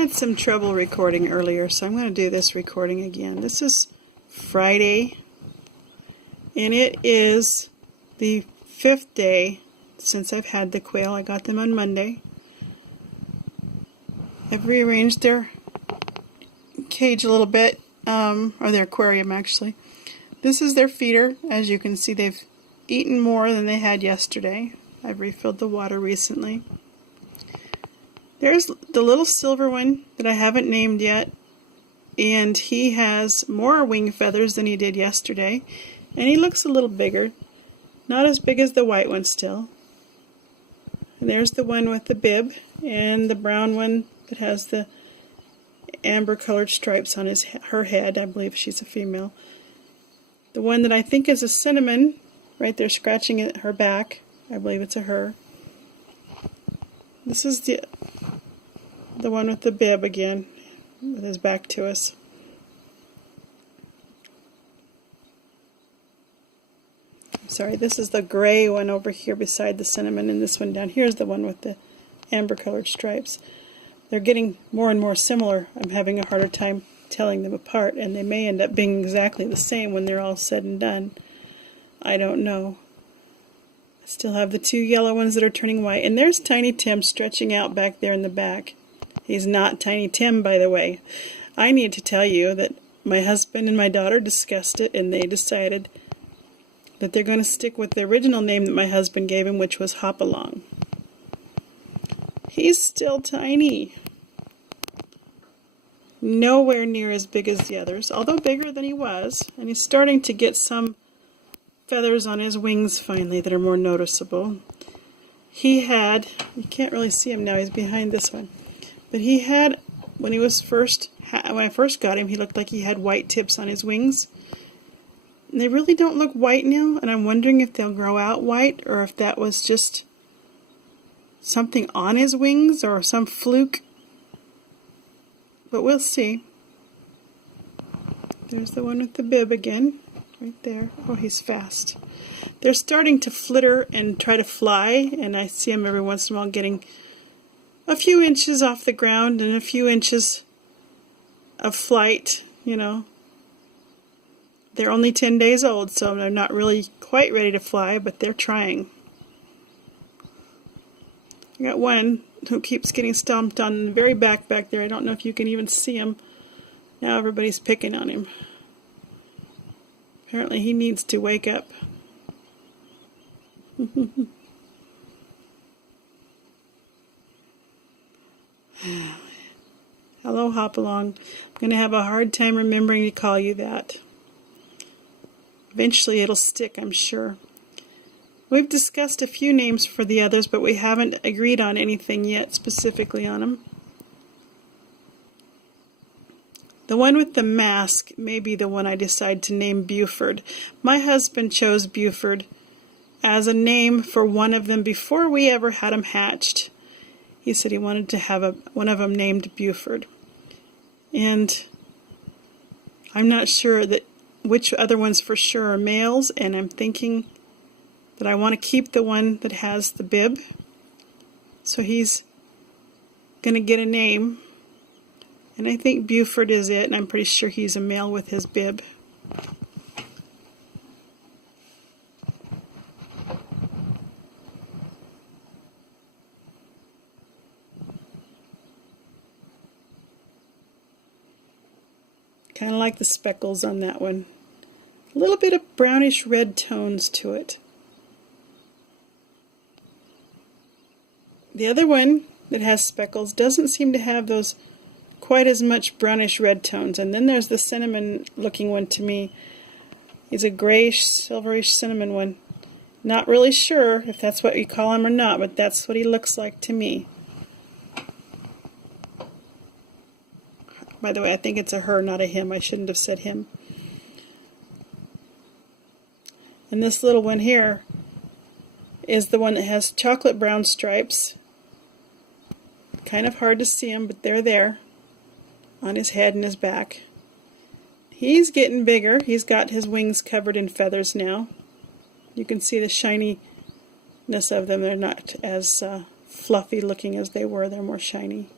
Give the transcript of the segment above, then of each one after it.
had some trouble recording earlier, so I'm going to do this recording again. This is Friday, and it is the 5th day since I've had the quail. I got them on Monday. I've rearranged their cage a little bit, or their aquarium actually. This is their feeder. As you can see, they've eaten more than they had yesterday. I've refilled the water recently. There's the little silver one that I haven't named yet, and he has more wing feathers than he did yesterday, and he looks a little bigger. Not as big as the white one still. And there's the one with the bib, and the brown one that has the amber colored stripes on her head. I believe she's a female. The one that I think is a cinnamon, right there scratching at her back. I believe it's a her. This is the one with the bib again, with his back to us. Sorry, this is the gray one over here beside the cinnamon, and this one down here is the one with the amber colored stripes. They're getting more and more similar. I'm having a harder time telling them apart, and they may end up being exactly the same when they're all said and done. I don't know. I still have the 2 yellow ones that are turning white, and there's Tiny Tim stretching out back there in the back. He's not Tiny Tim, by the way. I need to tell you that my husband and my daughter discussed it, and they decided that they're going to stick with the original name that my husband gave him, which was Hopalong. He's still tiny. Nowhere near as big as the others, although bigger than he was, and he's starting to get some feathers on his wings finally that are more noticeable. He had, you can't really see him now, he's behind this one, but he had, when I first got him, he looked like he had white tips on his wings. And they really don't look white now, and I'm wondering if they'll grow out white, or if that was just something on his wings, or some fluke. But we'll see. There's the one with the bib again, right there. Oh, he's fast. They're starting to flitter and try to fly, and I see them every once in a while getting a few inches off the ground and a few inches of flight, you know. They're only 10 days old, so they're not really quite ready to fly, but they're trying. I got one who keeps getting stomped on the very back there. I don't know if you can even see him. Now everybody's picking on him. Apparently he needs to wake up. Hello, Hopalong. I'm going to have a hard time remembering to call you that. Eventually it'll stick, I'm sure. We've discussed a few names for the others, but we haven't agreed on anything yet specifically on them. The one with the mask may be the one I decide to name Buford. My husband chose Buford as a name for one of them before we ever had them hatched. He said he wanted to have one of them named Buford. And I'm not sure which other ones for sure are males, and I'm thinking that I want to keep the one that has the bib. So he's going to get a name, and I think Buford is it, and I'm pretty sure he's a male with his bib. Kind of like the speckles on that one. A little bit of brownish red tones to it. The other one that has speckles doesn't seem to have those quite as much brownish red tones. And then there's the cinnamon looking one to me. He's a grayish, silverish cinnamon one. Not really sure if that's what you call him or not, but that's what he looks like to me. By the way, I think it's a her, not a him. I shouldn't have said him. And this little one here is the one that has chocolate brown stripes. Kind of hard to see them, but they're there on his head and his back. He's getting bigger. He's got his wings covered in feathers now. You can see the shininess of them. They're not as fluffy looking as they were. They're more shiny.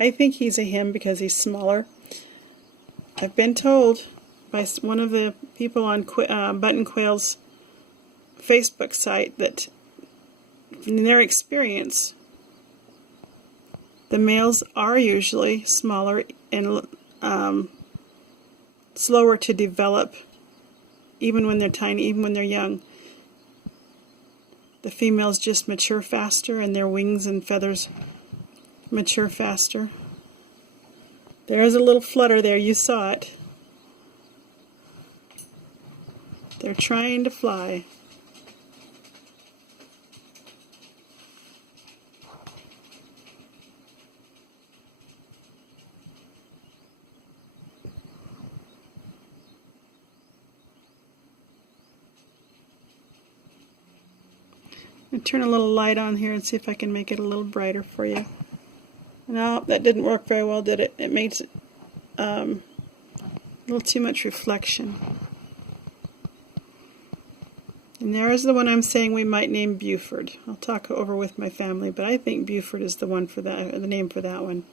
I think he's a him because he's smaller. I've been told by one of the people on Button Quail's Facebook site that in their experience, the males are usually smaller and slower to develop, even when they're tiny, even when they're young. The females just mature faster, and their wings and feathers mature faster. There's a little flutter there, you saw it. They're trying to fly. I'm going to turn a little light on here and see if I can make it a little brighter for you. No, that didn't work very well, did it? It makes it a little too much reflection. And there is the one I'm saying we might name Buford. I'll talk over with my family, but I think Buford is the one for that, the name for that one.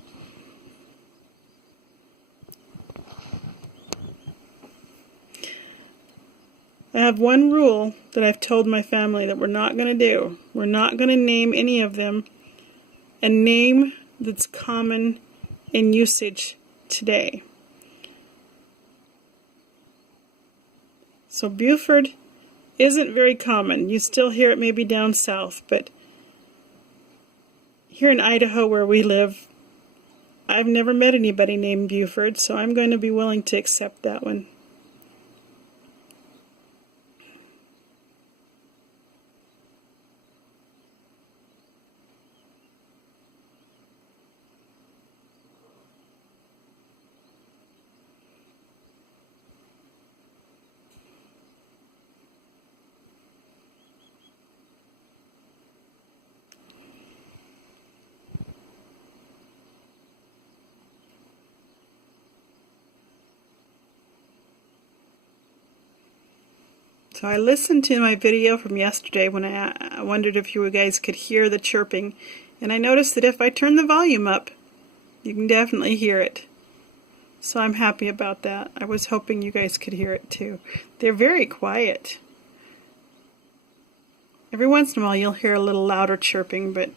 I have one rule that I've told my family that we're not going to do. We're not going to name any of them a name that's common in usage today. So Buford isn't very common. You still hear it maybe down south, but here in Idaho where we live, I've never met anybody named Buford, so I'm going to be willing to accept that one. So I listened to my video from yesterday when I wondered if you guys could hear the chirping, and I noticed that if I turn the volume up, you can definitely hear it. So I'm happy about that. I was hoping you guys could hear it too. They're very quiet. Every once in a while you'll hear a little louder chirping, but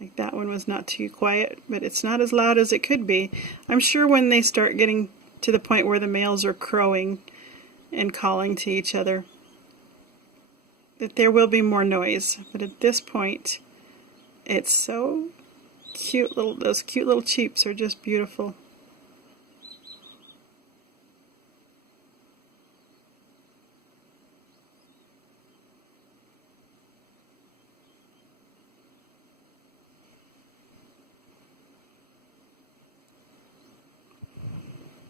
like that one was not too quiet, but it's not as loud as it could be. I'm sure when they start getting to the point where the males are crowing and calling to each other, that there will be more noise. But at this point, it's so cute. Those cute little cheeps are just beautiful.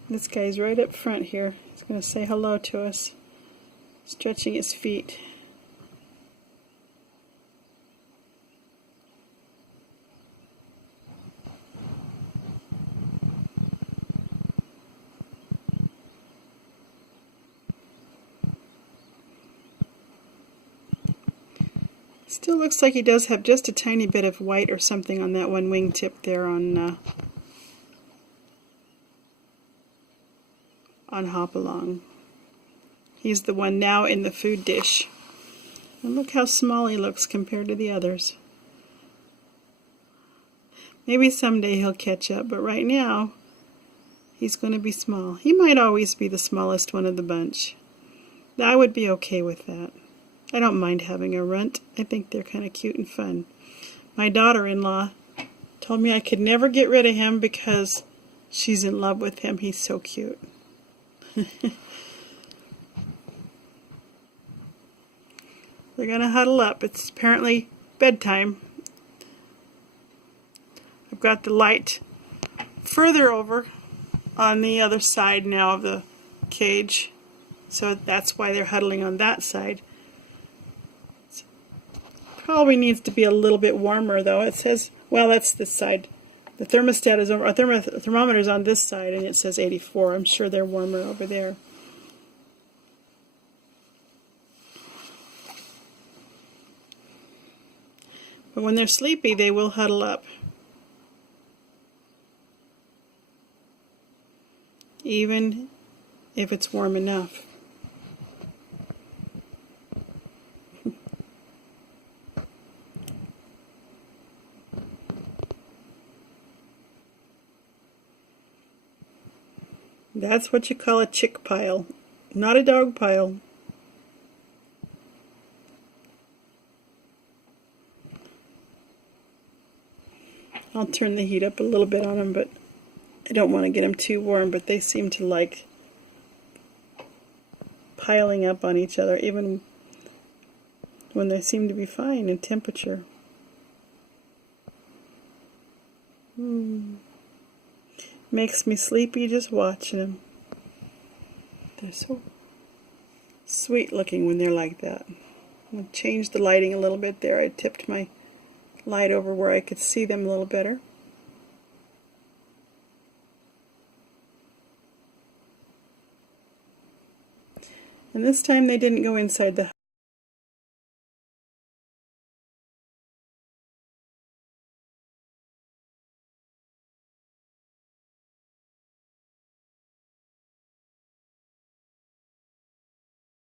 This guy's right up front here. He's going to say hello to us, stretching his feet. Still looks like he does have just a tiny bit of white or something on that one wingtip there on Hopalong. He's the one now in the food dish. And look how small he looks compared to the others. Maybe someday he'll catch up, but right now he's going to be small. He might always be the smallest one of the bunch. I would be okay with that. I don't mind having a runt. I think they're kind of cute and fun. My daughter-in-law told me I could never get rid of him because she's in love with him. He's so cute. They're going to huddle up. It's apparently bedtime. I've got the light further over on the other side now of the cage, so that's why they're huddling on that side. Probably needs to be a little bit warmer though. It says, well, that's this side. The thermostat is over, thermometer is on this side, and it says 84. I'm sure they're warmer over there. But when they're sleepy, they will huddle up. even if it's warm enough. That's what you call a chick pile, not a dog pile. I'll turn the heat up a little bit on them, but I don't want to get them too warm, but they seem to like piling up on each other, even when they seem to be fine in temperature. Makes me sleepy just watching them. They're so sweet looking when they're like that. I'm going to change the lighting a little bit there. I tipped my light over where I could see them a little better. And this time they didn't go inside the